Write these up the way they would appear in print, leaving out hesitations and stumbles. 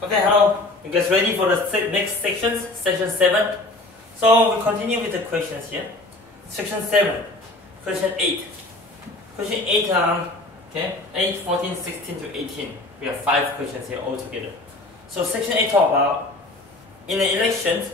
Okay, hello. You guys ready for the next sections? Section 7. So we continue with the questions here. Section 7. Question 8. Question 8, okay, 8, 14, 16 to 18. We have 5 questions here all together. So section 8 talk about, in the elections,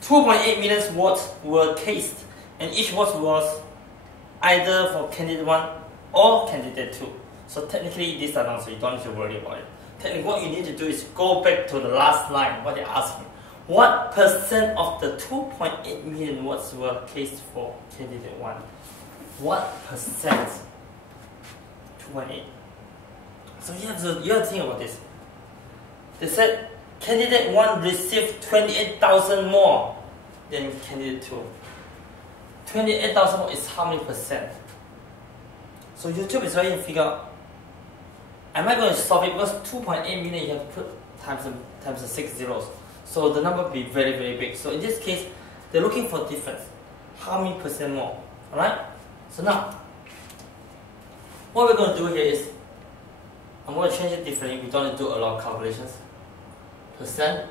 2.8 million votes were cast, and each vote was either for candidate 1 or candidate 2. So technically these are not, so you don't need to worry about it. Technically what you need to do is go back to the last line, what they're asking. What percent of the 2.8 million votes were cast for candidate 1? What percent? 2.8. So you have to think about this. They said candidate 1 received 28,000 more than candidate 2. 28,000 more is how many percent? So YouTube is trying to figure out, am I going to solve it? Because 2.8 million you have to put times the 6 zeros. So the number will be very, very big. So in this case, they're looking for difference. How many percent more? Alright? So now, what we're going to do here is, I'm going to change it differently. We don't need to do a lot of calculations. Percent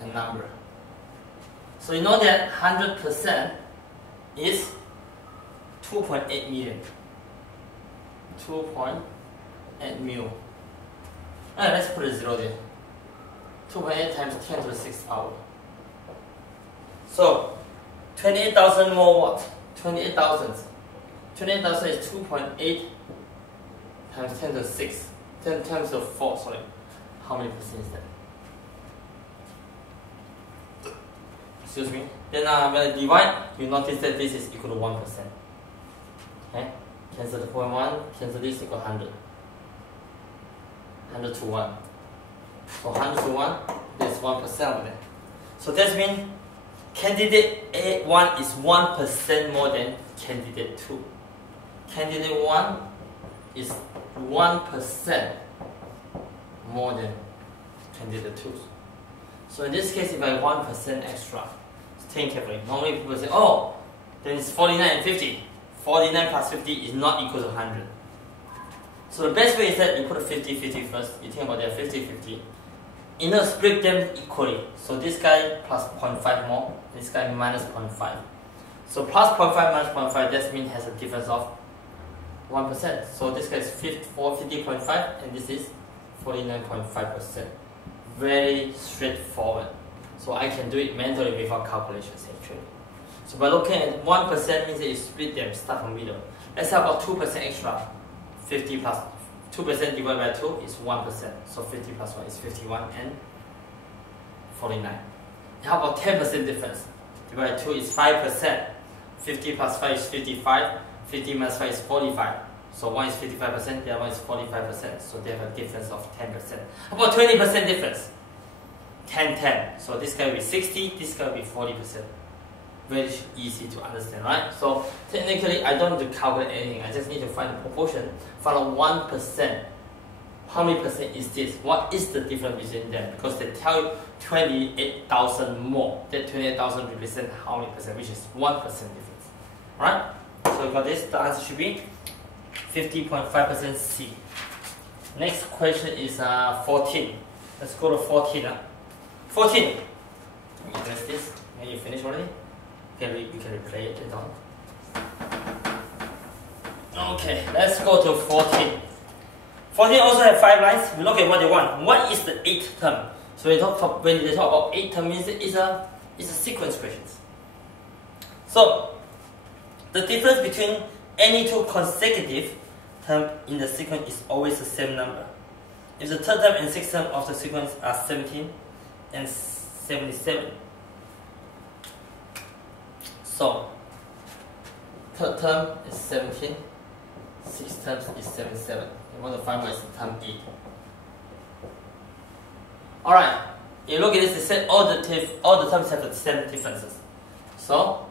and number. So you know that 100% is 2.8 million. 2.8 mil. Alright, let's put a 0 there. 2.8 times 10 to the 6th power. So 28,000 more what? 28,000. 28,000 is 2.8 times 10 to the 6. 10 times the 4, sorry. How many percent is that? Excuse me. Then when I divide, you notice that this is equal to 1%. Okay? Cancel the 0.1, cancel this, equal 100. 100 to 1. So 100 to 1, there's 1% of that. So that means candidate A1 is 1% more than candidate 2. Candidate 1 is 1% more than candidate 2. So in this case, if I have 1% extra, think carefully. Normally people say, oh, then it's 49 and 50. 49 plus 50 is not equal to 100. So the best way is that you put a 50-50 first. You think about that 50-50. You know, split them equally. So this guy plus 0.5 more, this guy minus 0.5. So plus 0.5 minus 0.5, that means has a difference of 1%. So this guy is 50.5 and this is 49.5%. Very straightforward. So I can do it mentally without calculations actually. So by looking at 1% means that you split them, start from middle. Let's have about 2% extra. 50 plus 2% divided by 2 is 1%. So 50 plus 1 is 51 and 49. How about 10% difference? Divided by 2 is 5%. 50 plus 5 is 55. 50 minus 5 is 45. So one is 55%, the other one is 45%. So they have a difference of 10%. How about 20% difference? 10-10. So this guy will be 60, this guy will be 40%. Very easy to understand, right? So technically, I don't need to calculate anything. I just need to find the proportion. Find out 1%. How many percent is this? What is the difference between them? Because they tell you 28,000 more. That 28,000 represent how many percent? Which is 1% difference. Alright? So for this, the answer should be 50.5% C. Next question is 14. Let's go to 14. 14. Let me address this. Maybe you finished already? You can replay it later on. Okay, let's go to 14. 14 also have 5 lines. We look at what they want. What is the 8th term? So when they talk about 8th term, means it's a sequence questions. So the difference between any two consecutive term in the sequence is always the same number. If the third term and sixth term of the sequence are 17 and 77. So, third term is 17, sixth term is 77. You want to find what is the term 8. Alright, you look at this, they said all the terms have the same differences. So,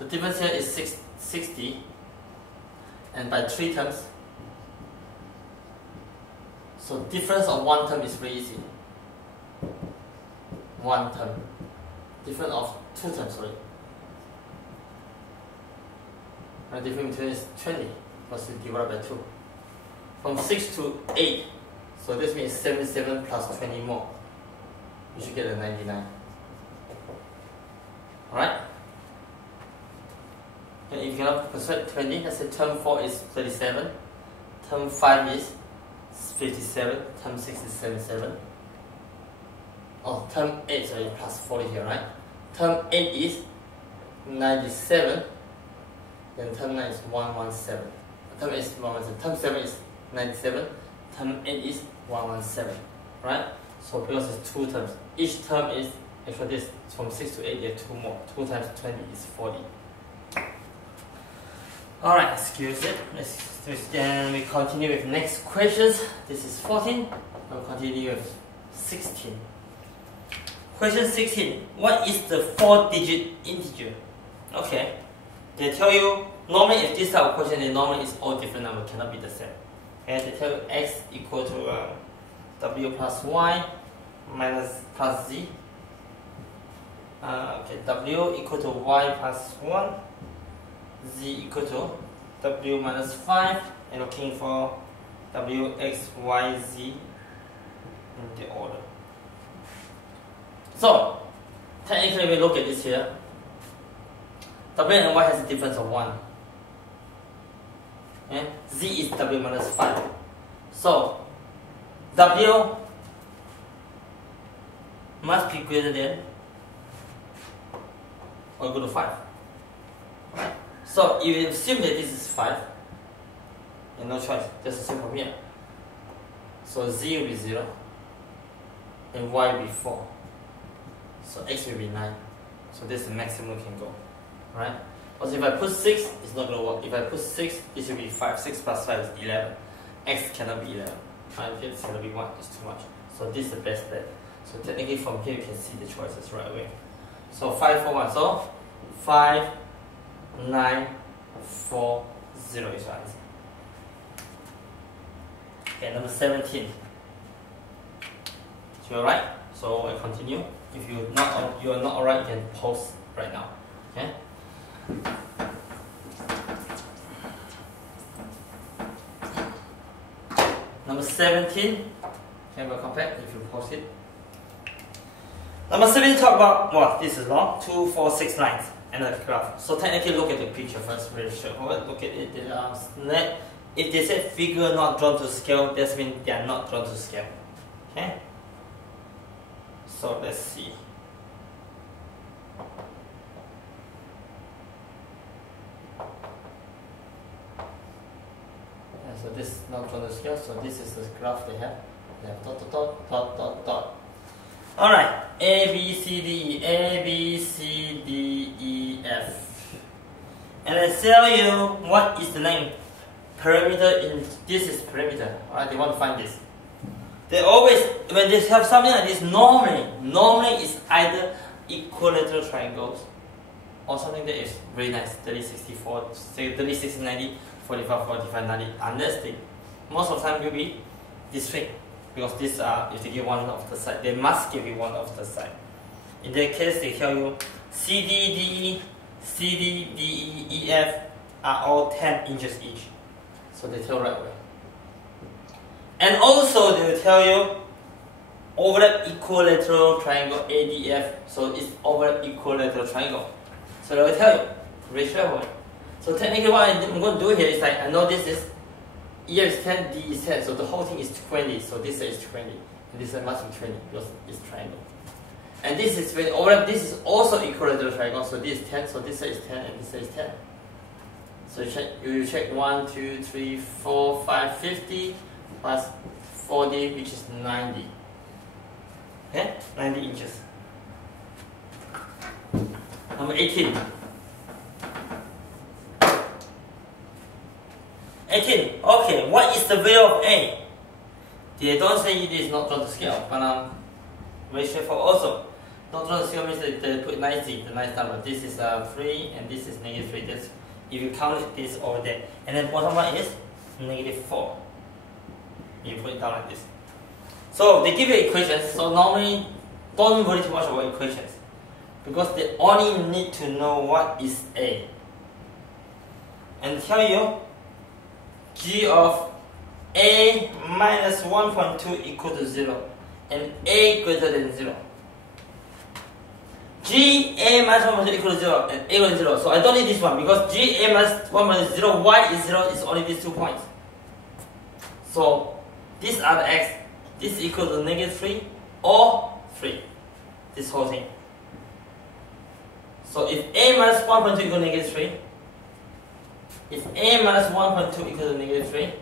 the difference here is 60, and by 3 terms. So, difference of 1 term is very easy. 1 term. Difference of 2 terms, sorry. And the difference between is 20 plus divided by 2. From 6 to 8, So this means 77 plus 20 more. You should get a 99. Alright? And if you cannot persuade 20, let's say term 4 is 37, term 5 is 57, term 6 is 77. Oh, term 8, sorry, plus 40 here, right? Term 8 is 97, then term 9 is 117. Term 8 is 117, term 7 is 97, term 8 is 117, right? So because it's 2 terms, each term is, actually this, from 6 to 8, you have 2 more. 2 times 20 is 40. Alright, excuse it. Then we continue with next questions. This is 14. We'll continue with 16. Question 16. What is the 4-digit integer? Okay. They tell you, normally if this type of question, they normally is all different numbers, cannot be the same. And they tell you x equal to w plus y minus plus z. Okay, w equal to y plus 1. Z equal to w minus 5, and looking for w, x, y, z in the order. So, technically we look at this here. W and y has a difference of 1. Okay? Z is w minus 5. So, w must be greater than or equal to 5. Right? So if you assume that this is 5, and no choice, just assume from here. So z will be 0, and y will be 4. So x will be 9. So this is the maximum can go. Right? Also if I put 6, it's not going to work. If I put 6, this will be 5. 6 plus 5 is 11. X cannot be 11. Right? This cannot be 1, it's too much. So this is the best bet. So technically from here you can see the choices right away. So 5, 4, 1. So 5, 9, 4, 0 is your answer. Okay, number 17. So you're right. So I continue. If you are not alright, you can pause right now. Okay. Number 17. Okay, we'll come back if you pause it. Number 17 talk about, well, this is long, 2, 4, 6 lines and a graph. So technically look at the picture first, very straightforward. Look at it. If they say figure not drawn to scale, that means they are not drawn to scale. Okay? So let's see. So this is not drawn to scale, so this is the graph they have. They have dot, dot, dot, dot, dot. Alright, A, B, C, D, E, A, B, C, D, E, F. And I tell you what is the name parameter in this is parameter. Alright, they want to find this. They always, when they have something like this, normally it's either equilateral triangles or something that is very nice, 30, 64, 30, 60, 90, 45, 45, 90, unless they, most of the time will be this thing. Because these are, if they give one of the side, they must give you one of the side. In that case, they tell you CD, DE, CD, DE, EF are all 10 inches each. So they tell right away. And also they will tell you overlap equilateral triangle ADF. So it's overlap equilateral triangle. So they will tell you, very straightforward. So technically what I'm going to do here is like, I know this is E is 10, D is 10, so the whole thing is 20, so this is 20, and this must be 20 because it's triangle. And this is when overlap, this is also equilateral triangle, so this is 10, so this is 10, and this is 10. So you check 1, 2, 3, 4, 5, 50 plus 40, which is 90. Okay? 90 inches. Number 18. 18. Okay, what is the value of A? They don't say it is not drawn to scale, but very straightforward also. Not drawn to scale means that they put 90, the nice number. This is 3 and this is negative 3. That's, if you count this over there. And then bottom one is negative 4. You put it down like this. So they give you equations, so normally don't worry too much about equations. Because they only need to know what is A. And tell you G of a minus 1.2 equal to 0 and a greater than 0. G a minus 1.2 equal to 0 and a greater than 0. So I don't need this one because G a minus 1.0, y is 0 is only these 2 points. So these are the x. This is equal to negative 3 or 3. This whole thing. So if a minus 1.2 equal to negative 3, if a minus 1.2 equal to negative 3,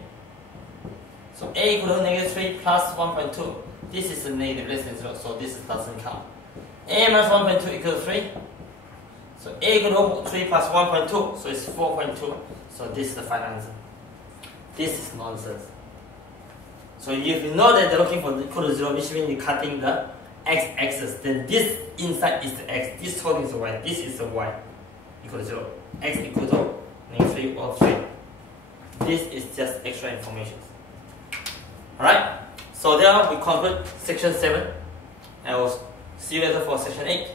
so a equal to negative 3 plus 1.2, this is a negative less than 0, so this doesn't count. A minus 1.2 equal to 3, so a equal to 3 plus 1.2, so it's 4.2, so this is the final answer. This is nonsense. So if you know that they're looking for equal to 0, which means you're cutting the x-axis, then this inside is the x, this whole thing is the y, this is the y equal to 0. X equal to negative 3 or 3. This is just extra information. Alright, so there we conclude section 7. I will see you later for section 8.